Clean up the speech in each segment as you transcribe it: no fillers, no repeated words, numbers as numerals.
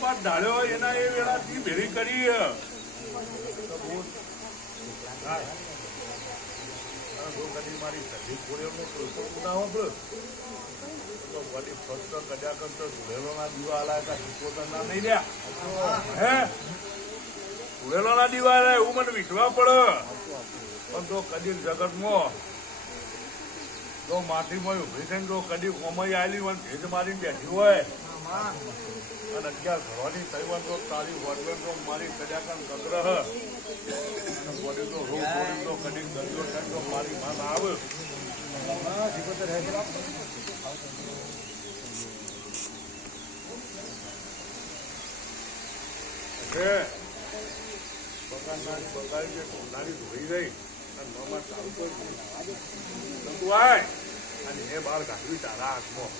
અકસ્માત ધાર્યો એના એ વેળાથી ભેરી કરી મારી સધી ખોળીઓનો ના વળી ફક્ત કદ્યા કરતો ધુળેલોના દીવા આલા હતા સિકોતરના નહીં રહ્યા હે ધુળેલોના દીવા આલા એવું મને વિશ્વાસ પડે પણ તો કદી જગતમાં જો માટીમાં ઉભી થઈને જો કદી કોમઈ આવેલી હોય ભેજ મારીને બેઠી હોય અને અત્યારે ઘરની તૈવાર તો તારી વડલો તો મારી કદાકન કગ્રહ અને બોડી તો રોગ બોડી તો કદી દરિયો ઠંડો મારી માન આવે બગાડી ઢોલારી ધોઈ ગઈ અને મોમાં ચાલુ કરી તું આય અને એ બહાર કાઢવી તારા હાથમાં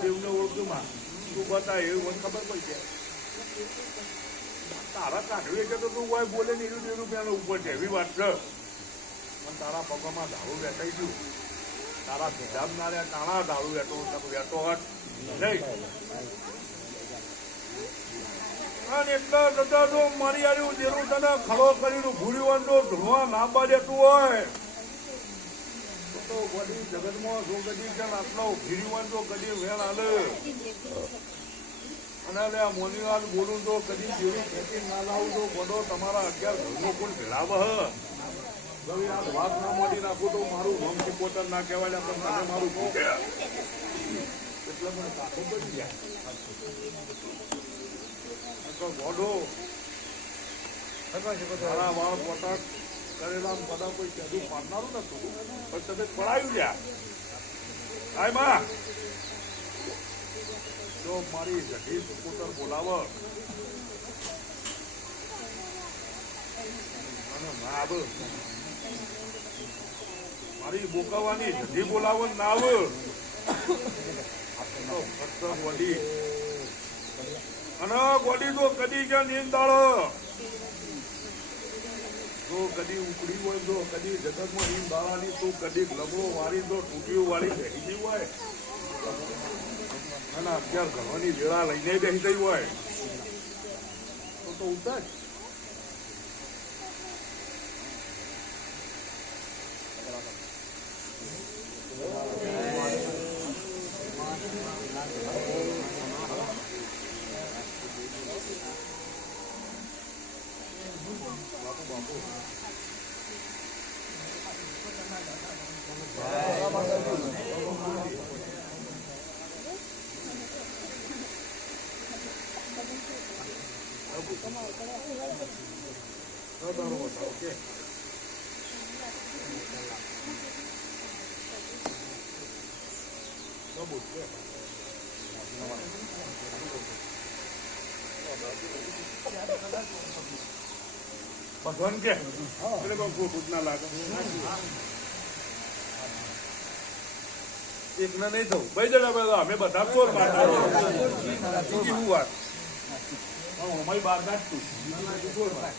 દેવને ઓળખું માં તું બતા એવું મને ખબર પડી છે તારા કાઢવી છે તો તું હોય બોલે ને એવું રૂપિયાનો ઉપર છે એવી વાત છે પણ તારા પગમાં ધારું વેટાઈ ગયું તારા સીધાબ ના રહ્યા તાણા ધારું વેટો હટ નહીં અને એટલા બધા તો મારી આવ્યું જેનું તને ખડો કરીને ભૂર્યું તો ધૂળવા ના બાજેતું હોય તો કદી જગતમાં જો કદી ચાલ આટલો ભીર્યું તો કદી વેણ હાલે અને આ મોનીલાલ બોલું તો કદી જેવી ખેતી ના લાવું તો બધો તમારા 11 ઘરનો કોણ ભેળાવ હવે આ વાત ના મોડી નાખું તો મારું નામ પોતર ના કહેવાય પણ મને મારું ભૂગે એટલે મને કાઢું પડી જાય ગોડો મારા વાળ પોતા કરેલા બધા કોઈ કદું પાડનારું નતું પણ તમે પડાયું ગયા કાય માં જો મારી જટી સુપુત્ર બોલાવ અને ના મારી બોકાવાની જટી બોલાવો ના આવ વડી અને ગોડી તો કદી ક્યાં નીંદાળો જો કદી ઉકળી હોય તો કદી જગતમાં નીંદાળાની તો કદી લગડો વાળી તો તૂટીઓ વાળી બેસી ગઈ હોય અને અત્યારે ઘરવાની વેળા લઈને બેસી ગઈ હોય તો ઉતાર ભગવાન કે એટલે ખોટું ના લાગે એક ના નહીં થવું ભાઈ જણા અમે બધા ચોર મારતા શું વાત અમારી બહાર કાઢતું ચોર માર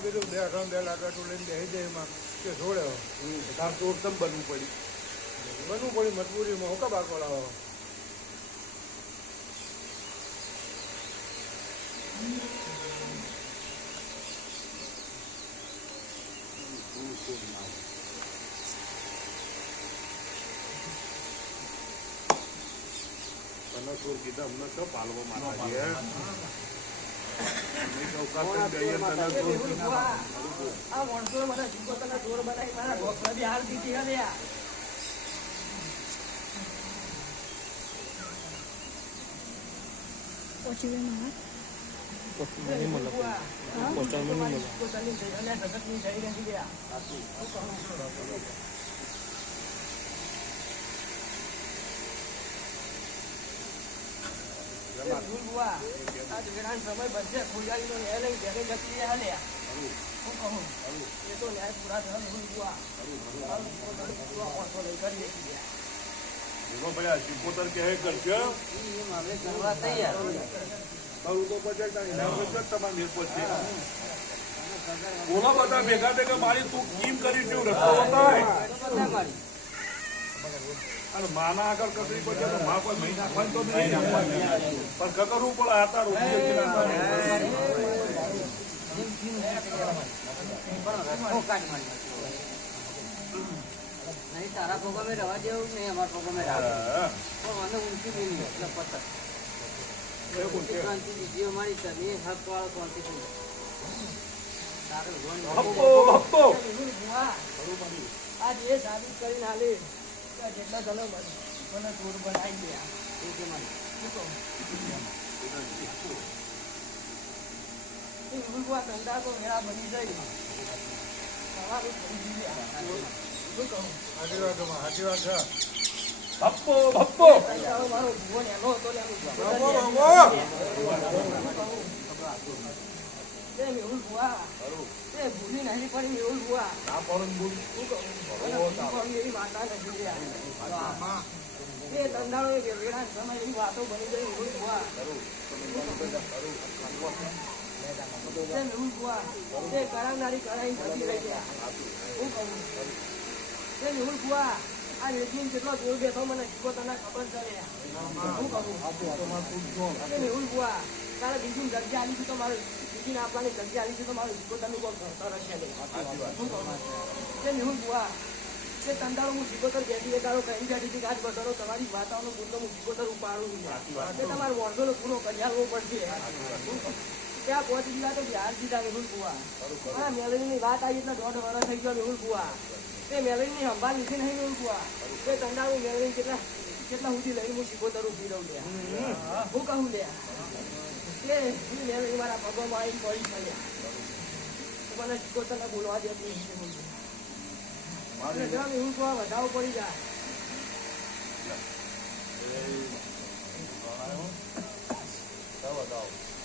પેલું 2 લાખ લઈને બેસી જાય એમાં કે છોડે તાર ચોર તમ બનવું પડી મજબૂરીમાં હું કા બાર બોલાવો તને ચોર કીધા અમને તો પાલવો મારવા સમય બનશે ખુલ્લાની ન્યાય લઈ ઘરે જતી હાલ્યા હું કહું એ તો ન્યાય પૂરા થયો લઈ કરીએ સિકોતર કે કરશે કરવા તૈયાર કરું તો પછી તમારે નિર્પજ છે બોલો બધા ભેગા થઈ કે મારી તું કેમ કરી છે રસ્તો બતાય અને માના આગળ કકરી પડશે તો મા કોઈ મહી નાખવાની તો નહીં પણ કકરવું પડે આતા નહીં તારા પ્રોગ્રામે રહેવા જેવું નહીં અમારા પ્રોગ્રામે મને ઊંચી બી નહીં એટલે પતર શાંતિ બીજી અમારી તમે હક વાળો શાંતિ આજ એ સાબિત કરીને હાલી જેટલા ધનો મને ચોર બનાવી ગયા એ કે મને ધંધા તો મેળા બની જાય તમારું શું કહું સાચી વાત છે ભપ્પો ભપ્પો મારો ભુવન એનો હતો મેહુલ ભુવા તે ભૂલી નહીં પડી મેહુલ ભુવા એવી માતા નથી એ ધંધાળો વેળા સમય એવી વાતો બની ગઈ મેહુલ ભુવા મેહુલ ભુવા તે કરાવનારી કરાઈ જતી રહી ગયા શું કહું તે મેહુલ ભુવા આ રેજમીન જેટલો જોર બેઠો મને શીખો તને ખબર છે શું કહું મેહુલ ભુવા તારે બીજું જગ્યા આવી તો મારે બીજી આપવાની જગ્યા આવી તો મારું શીખો તને કોઈ ભણતર હશે નહીં તે મેહુલ ભુવા તે તંદાળો હું શીખોતર બેઠી એકારો કહી બેઠી હતી કે આજ બધાનો તમારી વાતાવરણ પૂરતો હું શીખોતર ઉપાડું તે તમારે વોર્ડોનો પૂરો કજાવવો પડશે ત્યાં પહોંચી ગયા તો બિહાર જીતા મેહુલ ભુવા મારા મેલડીની વાત આવી એટલે 1.5 વર્ષ થઈ ગયો મેહુલ ભુવા તે મેલડીની સંભાળ લીધી નહીં મેહુલ ભુવા તે તંદાળો મેલડી કેટલા સુધી લઈને હું શીખોતર ઉભી રહું લે હું કહું લે કે મેલડી મારા પગોમાં આવીને પડી પડ્યા મને શીખોતરને બોલવા દેતી મેહુલ ભુવા વધાવો પડી જાય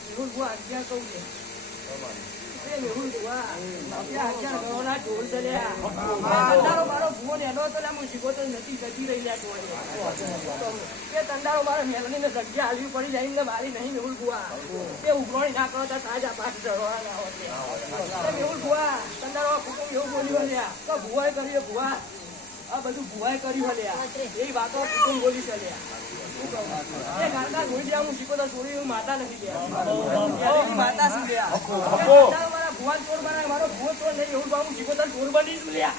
મેહુલ ભુવા 11 કહું છે મેહુલ ભુવા 11 કરોડના ઢોલ ચલ્યા મારો ભુવો નેનો હતો હું શીખોતર નથી જતી રહી લે તંદારો મારા મેલડીને જગ્યા હાલવી પડી જાય ને મારી નહીં મેહુલ ભુવા તે ઉઘરાણી ના કરો તો તાજા પાક ચડવાના મેહુલ ભુવા તંદારો કુટુંબ એવું બોલ્યું લ્યા તો ભુવાએ કર્યું ભુવા આ બધું ભુવાએ કર્યું લ્યા એ વાતો કુટુંબ બોલી ચલ્યા એ માતા જોઈ ગયા હું શીખોતર છોડી હું માતા નથી ગયા માતા શું ગયા મારા ભુવા ચોર બનાવે મારો ભુવો ચોર નહીં એવું હું શીખોતર ચોર બની છું લ્યા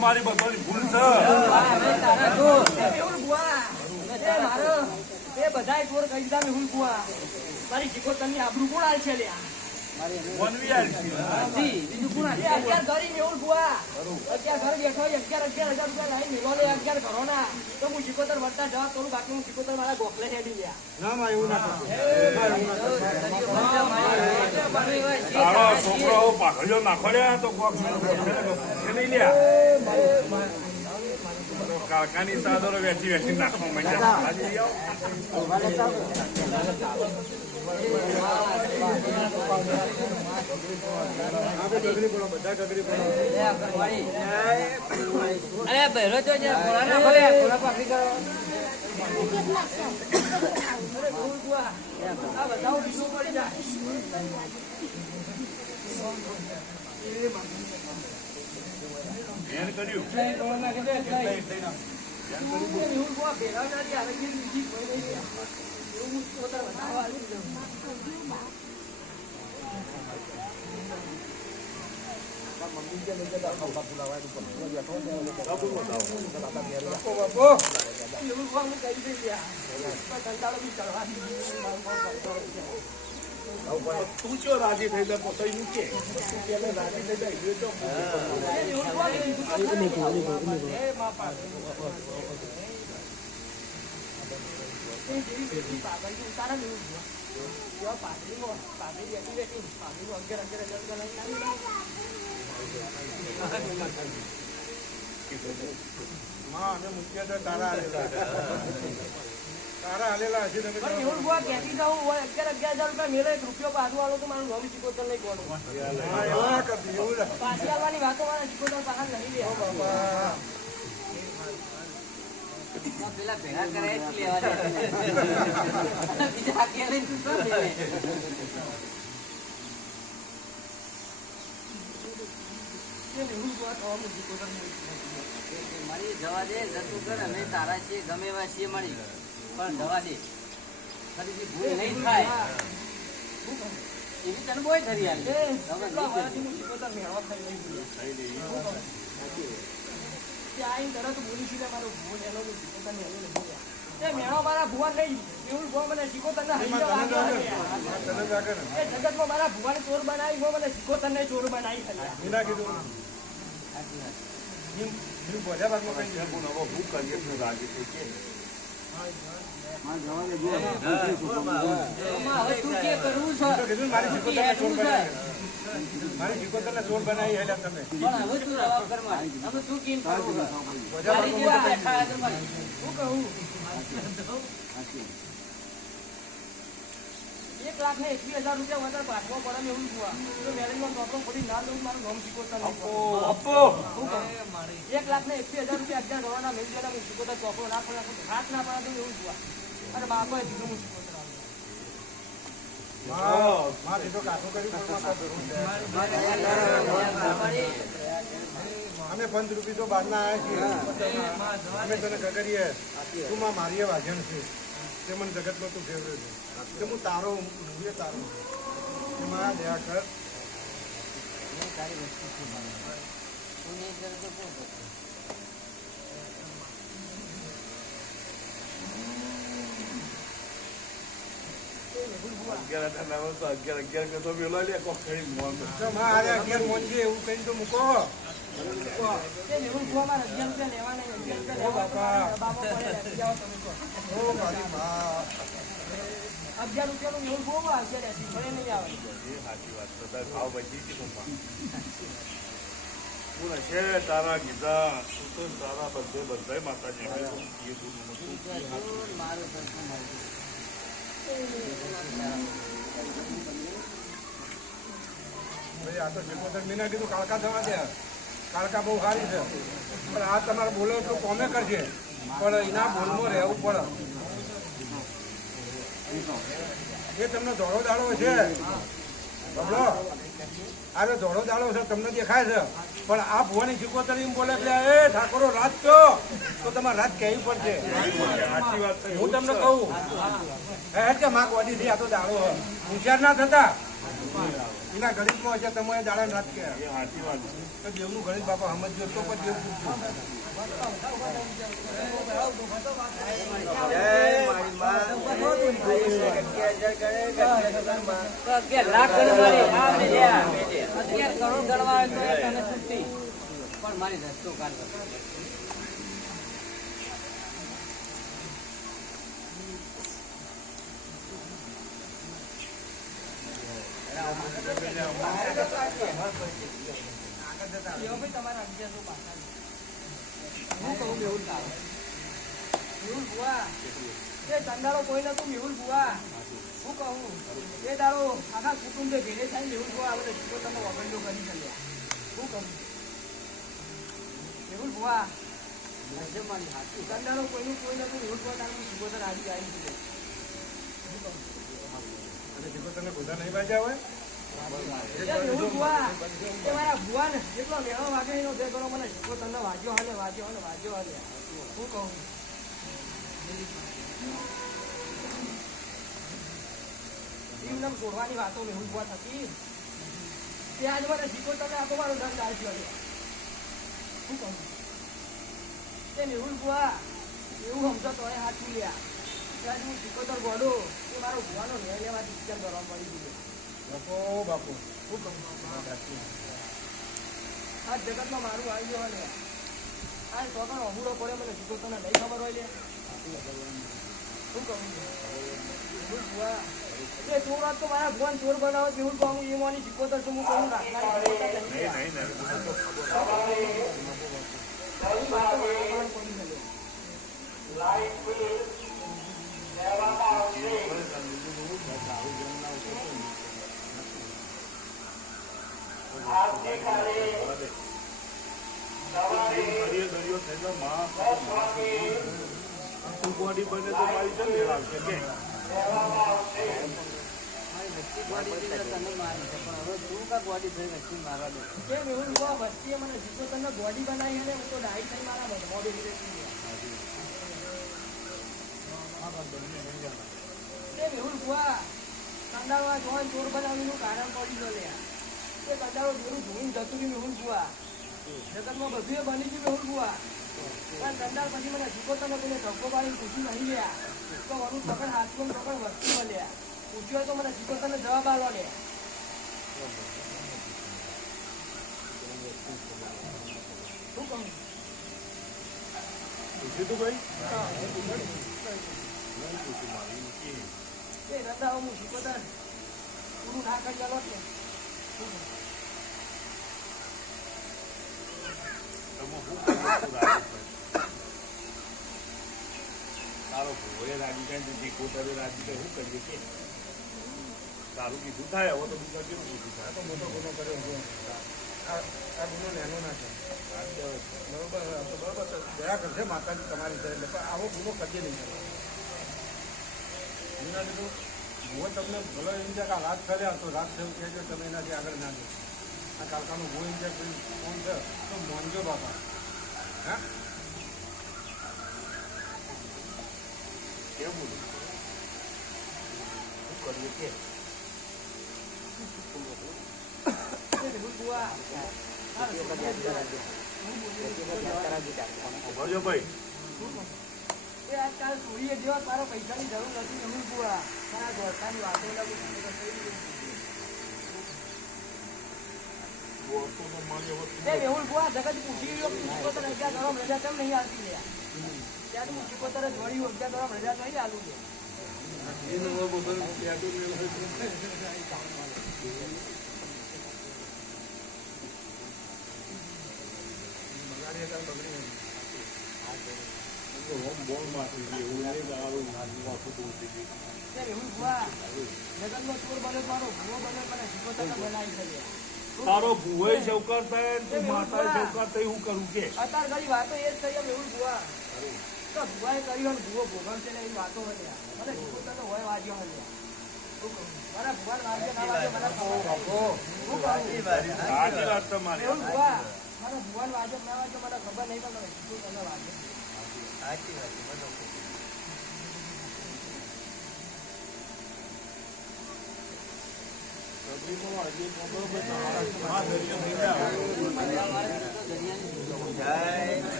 મારી બધાની ભૂલ છે બધા ચોર કહી દીધા મેહુલ ભુવા મારી શીખોતર ની આબરૂ કોણ હાલ છે લ્યા બીજું કોણ 11 ઘરી મેહુલ ભુવા 11 ઘર બેઠો 11,000 રૂપિયા લાઈન મેળો લે 11 ઘરો ના તો હું શીખોતર વધતા જવાબ કરું બાકી હું શીખોતર મારા ગોખલે હેડી લ્યા છોકરો પાઘડીઓ નાખો લ્યા તો નહીં લ્યા કાકાની સાદરો વેચી વેચી નાખો અરે બહેરો તો ઘોડા ના ભલે ઘોડા પાકડી કરો બતાવો બીજું પડી જાય તું ચો રાજી થઈ જાય પોતે મૂકે રાજી થઈ જાય તારા હાલેલા હશે તમે મેહુલ ભુવા કહેતી જાઉં 11,000 રૂપિયા મેળે 1 રૂપિયો પાછું આલો તો મારું નવું શીખોતર નહીં કોનું પાછી આવવાની વાતો મારા શીખોતર બહાર નહીં લે પેલા ભેગા કરે જ લેવા દે. બીજા કે લઈને તું શું લે? મારી જવા દે, જતું કર, અમે તારા છીએ, ગમે એવા છીએ મળી, પણ જવા દે. ફરીથી ભૂલ નહીં થાય એવી તને બોય ધરી આવી. મારા ભુવા નહીં એવું ભુવા મને શીખોતર ને જગતમાં મારા ભુવાને ચોર બનાવી મને શીખોતર ને ચોર બનાવી મારી શીખોતર ને ચોર બનાવી હેલા તમે ₹1,21,000 વધારે પાઠવો પડે એવું જોવા તો મેરેજમાં પ્રોબ્લેમ પડી ના દઉં મારું નામ શીખોતર ₹1,21,000 અગિયાર કરવાના મેં હું શીખોતર ચોપડો ના પડે હાથ ના પડે એવું જોવા અને બાપોએ કીધું હું શીખોતર અમે ₹5 તો બહાર ના આવ્યા છીએ. અમે તને કગરીએ તું માં મારી વાજણ છે તે મને જગતમાં તું ફેવરેટ છે હું તારો તારો એમાં દયા કર. એવું કઈ તો મૂકો ₹11 એવું બહુ 11 ઘરે નહીં આવે. તારા ગીતા તારા બધે માતાજી આ તો શીખોતર મેં કીધું કાળકા થવા દે. કાળકા બહુ સારી છે પણ આ તમારે બોલો એટલું કોમે કરશે પણ એના બોલમાં રહેવું પડે. એ તમને ધોળો દાડો છે બબલો અરે ધોળો દાડો છે તમને દેખાય છે પણ આ ભુવાની શીખોતર એમ બોલે કે એ ઠાકોરો રાત છો તો તમારે રાત કહેવી પડશે. હું તમને કહું કે માં ગોડીથી આ તો દાડો હોશિયાર ના થતા એના ગણિતમાં હશે તમે દાડા રાત કે દેવનું ગણિત બાપા સમજજો તો પણ દેવ પૂછજો. પણ મારી રસ્તો કાઢ તમારા 1100 પાછા હું કહું મેહુલ તારો મેહુલ બુઆ એ ચંદારો કોઈ નતું મેહુલ બુઆ હું કહું એ તારો આખા કુટુંબે ભેગે થાય મેહુલ બુઆ આપણે શીખોતરનો વગંડો કરી ચાલ્યા. હું કહું મેહુલ બુઆ ચંદારો કોઈનું કોઈ નતું મેહુલ બુઆ તારું શીખોતર આવી આવી છે. શીખોતરને બધા નહીં બાજ્યા હોય મારા ભુવા ને જેટલો મેળો વાગે એનો બે કરો મને શીખોતરનો વાજ્યો હાલે હું કહું એમને છોડવાની વાતો મેહુલ બુઆ થતી તે આજ મને શીખોતરને આખો મારો દંડ આવ્યો. શું કહું તે મેહુલ બુઆ એવું સમજો તો હાથ લ્યા ત્યાં હું શીખોતર ગોડો એ મારો ભુવાનો ન્યાય લેવાથી વિચાર કરવા મળી ગયો. બાપુ શું કહું આ જગતમાં મારું આવી ગયો ને આ તો પણ અમૂરો પડે મને શીખોતરને નહીં ખબર હોય લે. શું કહું એ ચોર તો મારા ભુવાન ચોર બનાવો કેવું કહું એ માની શીખોતર તો હું કહું દરિયો થઈ ગયો માં નહીં બને તો મારી છે મેળ આવશે કે મારી વસ્તી ગોડી થઈ જાય તને મારી છે પણ હવે તું કા ગોડી થઈ વસ્તી મારવા દે કેમ એવું કુવા વસ્તીએ મને શીખોતરને ગોડી બનાવી અને હું તો ડાઈ થઈ મારા મોઢે લીધે કેમ એવું કુવા કંડાળવા જોવા ચોર બનાવીનું કારણ પડી ગયો લે એ કંડાળો જોરું ધોઈને જતું રહ્યું મેહુલ કુવા જગતમાં બધું બની ગયું મેહુલ કુવા પણ કંડાળ પછી મને શીખોતરને કોઈને ધક્કો પાડીને પૂછ્યું નહીં લ્યા તો મારું પકડ હાથમાં પકડ વસ્તી મળ્યા પૂછ્યો તો મને શીખોતરને જવાબ આલો લે શું કહું પૂછ્યું તું ભાઈ એ રંડા હું શીખોતર પૂરું ના કરી આલો કે તારો ભોએ રાજી કાંઈ નથી કોતરે રાજી કાંઈ શું કરીએ કે તારું કીધું થાય હવે તો બીજા કેવું કીધું થાય તો મોટો ગુનો કર્યો હતો. આ ગુનો નાનો ના છે. બરોબર તો બરોબર તો દયા કરશે માતાજી તમારી છે એટલે પણ આવો ગુનો કરીએ નહીં કરવો. એના લીધું હું તમને ભલો એમ છે કે આ રાત કર્યા તો રાત થયું કહેજો તમે એનાથી આગળ ના જો આ કાલકાનું હું એમ છે ફોન છે તો મોનજો બાપા હા કેવું બોલું શું કરીએ કે ભરજો ભાઈ એ આજકાલ સૂર્ય જેવા તારો પૈસાની જરૂર નથી એવું કુવા તારા દોસ્તાની વાતો મેહુલ કુવા જગત પૂછી ગયો શીખોતર અગિયાર ધોરણ રજા કેમ નહીં આવતી લે ત્યાં હું શીખોતર જ વળી અગિયાર ધોરણ રજા તો નહીં આલું લે તારો ભૂવે શૌકર થાય તું માતા શૌકર થઈ હું કરું કે અત્યાર ઘડી વાતો એ જ થઈ મેહુલ ભુવા તો ભુવાએ કરી હોય ભુવો ભોગવશે ને એવી વાતો હોય મને શીખોતર હોય વાગ્યો હોય મારા ભુવાન વાગ્યો ના વાગ્યો મને સાચી વાત તમારી મેહુલ ભુવા મારા ભુવાન વાગ્યો ના વાગ્યો મને ખબર નહીં પણ મને શીખોતર વાગ્યો સાચી વાત છે બધો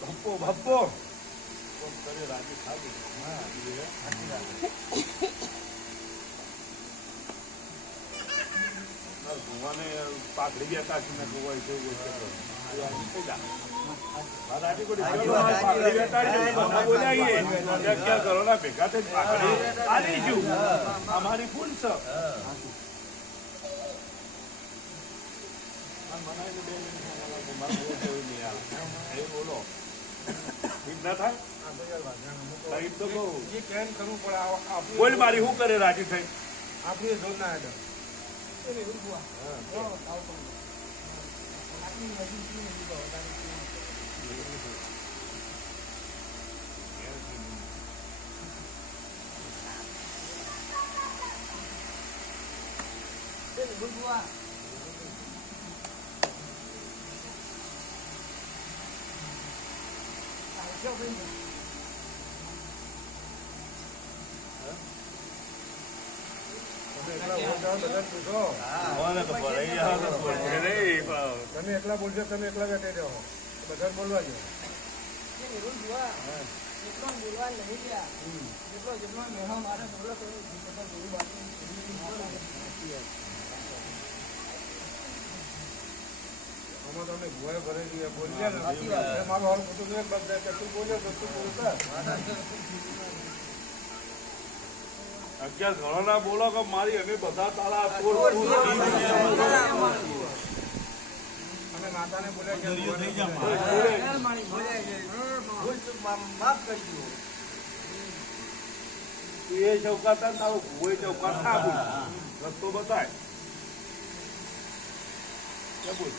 ભપ્પો ભપ્પો કરે રાજી ખાધી ભગવાને પાકડી ગયા કાશીને ગોવાય છે એવું ભેગા થઈ અમારી ફૂલ છે બોલો ઠીક ના થાય તો કહું એ કેમ કરવું પડે બોલ મારી શું કરે રાજી થઈ આપણી જોર ના હેઠળ તમે એકલા બોલશો તમે એકલા બેઠે જાઓ બધા બોલવા જો જેટલો બોલવા નહીં ગયા જેટલો મેહો મારે બોલો તો આમાં તમે ભોય ભરે જોઈએ બોલીએ ને મારું હાલ ખોટું નહીં બધા કે તું બોલ્યો તો તું બોલતા 11 ઘણોના બોલો કે મારી અમે બધા તારા અને માતાને બોલ્યા કે માફ કરજો તું એ ચૌકાતા ને તારો ભૂવો ચૌકાત ના બોલ રસ્તો બતાય બોલ